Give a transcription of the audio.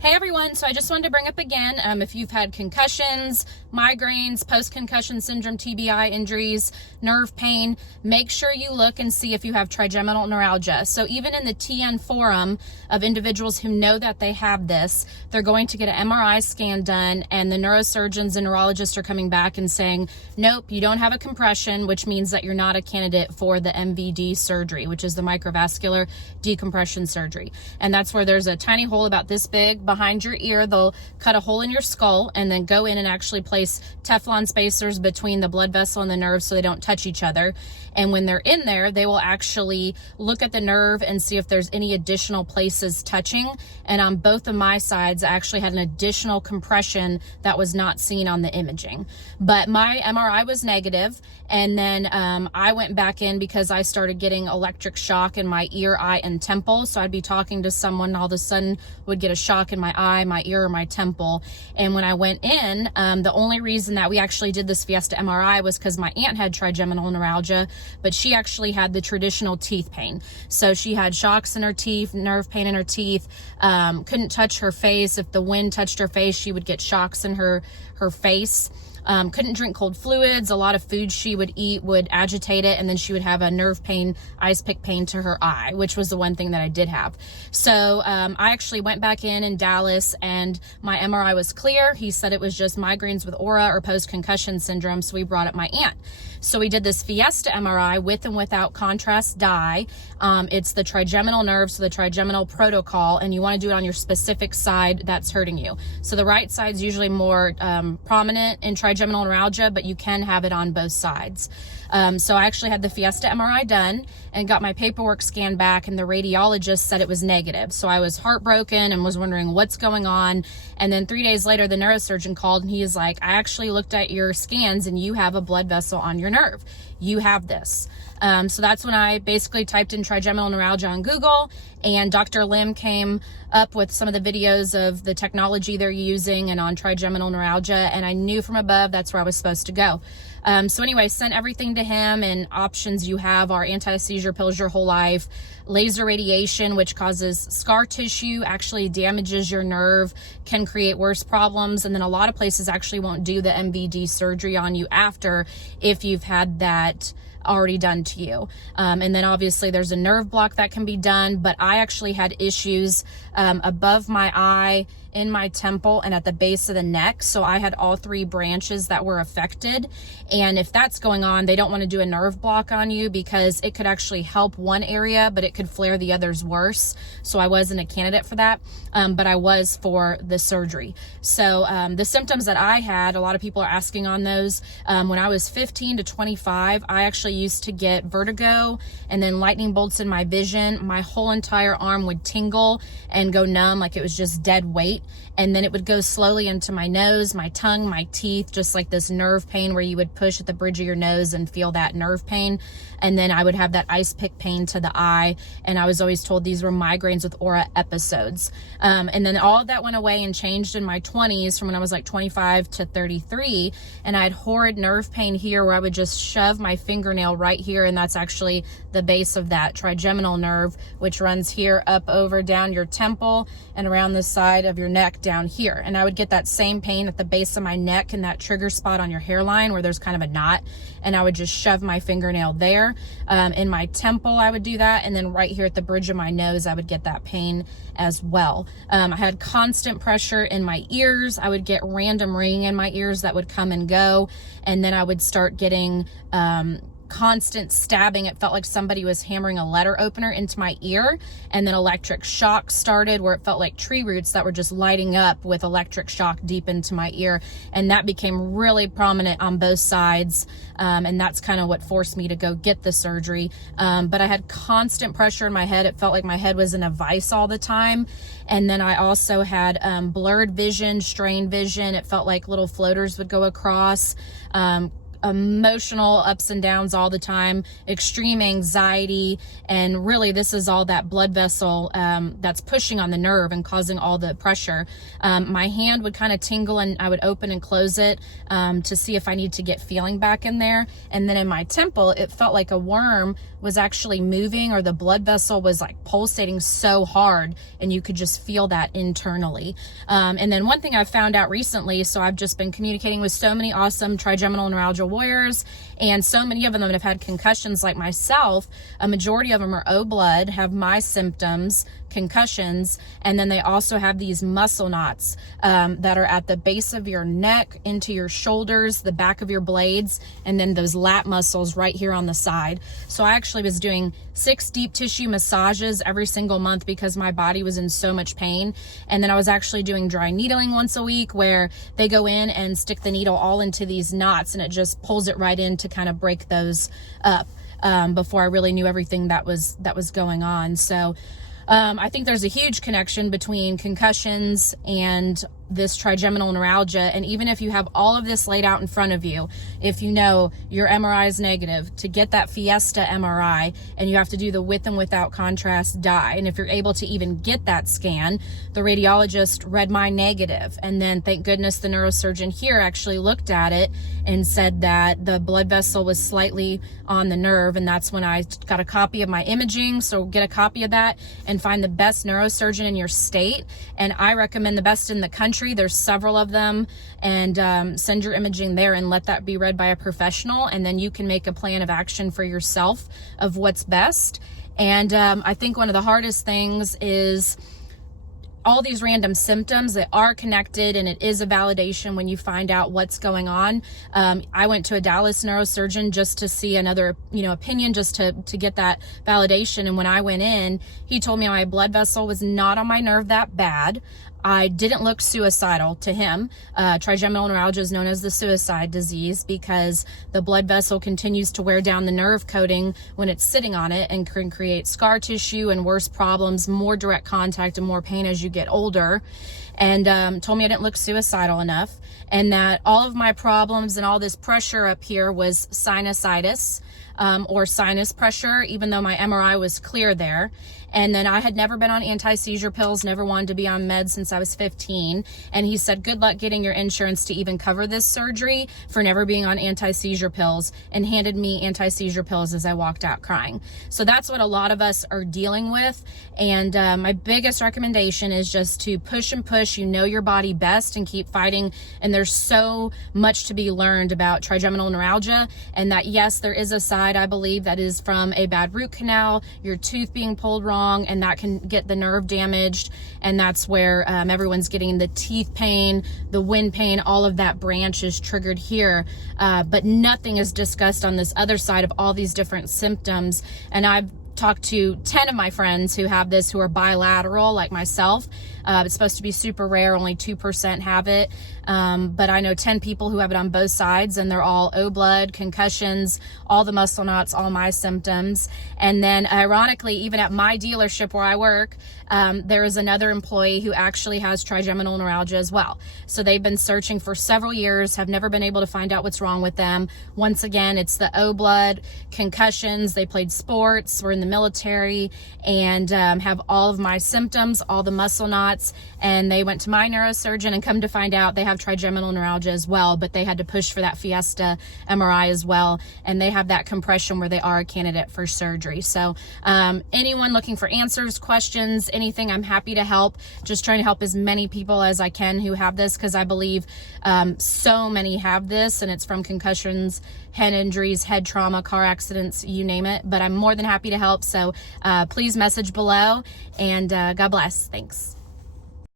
Hey everyone, so I just wanted to bring up again, if you've had concussions, migraines, post-concussion syndrome, TBI injuries, nerve pain, make sure you look and see if you have trigeminal neuralgia. So even in the TN forum of individuals who know that they have this, they're going to get an MRI scan done, and the neurosurgeons and neurologists are coming back and saying, nope, you don't have a compression, which means that you're not a candidate for the MVD surgery, which is the microvascular decompression surgery. And that's where there's a tiny hole about this big behind your ear. They'll cut a hole in your skull and then go in and actually place Teflon spacers between the blood vessel and the nerve so they don't touch each other. And when they're in there, they will actually look at the nerve and see if there's any additional places touching. And on both of my sides, I actually had an additional compression that was not seen on the imaging. But my MRI was negative, and then I went back in because I started getting electric shock in my ear, eye, and temple. So I'd be talking to someone, and all of a sudden would get a shock in my eye, my ear, or my temple. And when I went in, the only reason that we actually did this Fiesta MRI was because my aunt had trigeminal neuralgia, but she actually had the traditional teeth pain. So she had shocks in her teeth, nerve pain in her teeth, couldn't touch her face. If the wind touched her face, she would get shocks in her face. Couldn't drink cold fluids. A lot of food she would eat would agitate it, and then she would have a nerve pain, icepick pain to her eye, which was the one thing that I did have. So I actually went back in Dallas, and my MRI was clear. He said it was just migraines with aura or post-concussion syndrome, so we brought up my aunt. So we did this Fiesta MRI with and without contrast dye. It's the trigeminal nerve, so the trigeminal protocol, and you want to do it on your specific side that's hurting you. So the right side's usually more prominent in trigeminal neuralgia, but you can have it on both sides. So I actually had the Fiesta MRI done and got my paperwork scanned back, and the radiologist said it was negative. So I was heartbroken and was wondering what's going on. And then 3 days later, the neurosurgeon called, and he is like, I actually looked at your scans and you have a blood vessel on your nerve. You have this. So that's when I basically typed in trigeminal neuralgia on Google, and Dr. Lim came up with some of the videos of the technology they're using and on trigeminal neuralgia, and I knew from above that's where I was supposed to go. So anyway, sent everything to him, and options you have are anti-seizure pills your whole life, laser radiation, which causes scar tissue, actually damages your nerve, can create worse problems, and then a lot of places actually won't do the MVD surgery on you after if you've had that already done to you. And then obviously there's a nerve block that can be done, but I actually had issues above my eye, in my temple, and at the base of the neck. So I had all three branches that were affected. And if that's going on, they don't want to do a nerve block on you because it could actually help one area, but it could flare the others worse. So I wasn't a candidate for that, but I was for the surgery. So the symptoms that I had, a lot of people are asking on those. When I was 15 to 25, I actually used to get vertigo and then lightning bolts in my vision. My whole entire arm would tingle and go numb, like it was just dead weight. And then it would go slowly into my nose, my tongue, my teeth, just like this nerve pain where you would push at the bridge of your nose and feel that nerve pain. And then I would have that icepick pain to the eye. And I was always told these were migraines with aura episodes. And then all of that went away and changed in my 20s from when I was like 25 to 33. And I had horrid nerve pain here where I would just shove my fingernail right here. And that's actually the base of that trigeminal nerve, which runs here up over down your temple and around the side of your neck down here. And I would get that same pain at the base of my neck and that trigger spot on your hairline where there's kind of a knot, and I would just shove my fingernail there. In my temple I would do that, and then right here at the bridge of my nose I would get that pain as well. I had constant pressure in my ears. I would get random ringing in my ears that would come and go, and then I would start getting constant stabbing. It felt like somebody was hammering a letter opener into my ear, and then electric shock started where it felt like tree roots that were just lighting up with electric shock deep into my ear, and that became really prominent on both sides, and that's kind of what forced me to go get the surgery. But I had constant pressure in my head. It felt like my head was in a vice all the time. And then I also had blurred vision, strained vision. It felt like little floaters would go across. emotional ups and downs all the time, extreme anxiety, and really this is all that blood vessel that's pushing on the nerve and causing all the pressure. My hand would kind of tingle and I would open and close it to see if I need to get feeling back in there. And then in my temple, it felt like a worm was actually moving, or the blood vessel was like pulsating so hard, and you could just feel that internally. And then one thing I've found out recently, so I've just been communicating with so many awesome trigeminal neuralgia warriors, and so many of them have had concussions like myself. A majority of them are O blood, have my symptoms, concussions, and then they also have these muscle knots that are at the base of your neck, into your shoulders, the back of your blades, and then those lat muscles right here on the side. So I actually was doing 6 deep tissue massages every single month because my body was in so much pain. And then I was actually doing dry needling once a week, where they go in and stick the needle all into these knots, and it just pulls it right in to kind of break those up before I really knew everything that was going on. So I think there's a huge connection between concussions and this trigeminal neuralgia. And even if you have all of this laid out in front of you, if you know your MRI is negative, to get that Fiesta MRI, and you have to do the with and without contrast dye. And if you're able to even get that scan, the radiologist read my negative. And then thank goodness the neurosurgeon here actually looked at it and said that the blood vessel was slightly on the nerve. And that's when I got a copy of my imaging. So get a copy of that and find the best neurosurgeon in your state. And I recommend the best in the country. There's several of them, and send your imaging there and let that be read by a professional, and then you can make a plan of action for yourself of what's best. And I think one of the hardest things is all these random symptoms that are connected, and it is a validation when you find out what's going on. I went to a Dallas neurosurgeon just to see another, opinion, just to get that validation. And when I went in, he told me my blood vessel was not on my nerve that bad. I didn't look suicidal to him. Trigeminal neuralgia is known as the suicide disease because the blood vessel continues to wear down the nerve coating when it's sitting on it, and can create scar tissue and worse problems, more direct contact and more pain as you get older. And told me I didn't look suicidal enough, and that all of my problems and all this pressure up here was sinusitis or sinus pressure, even though my MRI was clear there. And then I had never been on anti-seizure pills, never wanted to be on meds since I was 15. And he said, good luck getting your insurance to even cover this surgery for never being on anti-seizure pills, and handed me anti-seizure pills as I walked out crying. So that's what a lot of us are dealing with. And my biggest recommendation is just to push and push. You know your body best, and keep fighting. And there's so much to be learned about trigeminal neuralgia, and that yes, there is a side, I believe, that is from a bad root canal, your tooth being pulled wrong, and that can get the nerve damaged. And that's where everyone's getting the teeth pain, the wind pain, all of that branch is triggered here. But nothing is discussed on this other side of all these different symptoms. And I've talked to 10 of my friends who have this, who are bilateral like myself. It's supposed to be super rare, only 2% have it. But I know 10 people who have it on both sides, and they're all O blood, concussions, all the muscle knots, all my symptoms. And then ironically, even at my dealership where I work, there is another employee who actually has trigeminal neuralgia as well. So they've been searching for several years, have never been able to find out what's wrong with them. Once again, it's the O blood, concussions, they played sports, were in the military, and have all of my symptoms, all the muscle knots. And they went to my neurosurgeon, and come to find out they have trigeminal neuralgia as well, but they had to push for that Fiesta MRI as well. And they have that compression where they are a candidate for surgery. So anyone looking for answers, questions, anything, I'm happy to help. Just trying to help as many people as I can who have this, because I believe so many have this, and it's from concussions, head injuries, head trauma, car accidents, you name it. But I'm more than happy to help. So please message below, and God bless. Thanks.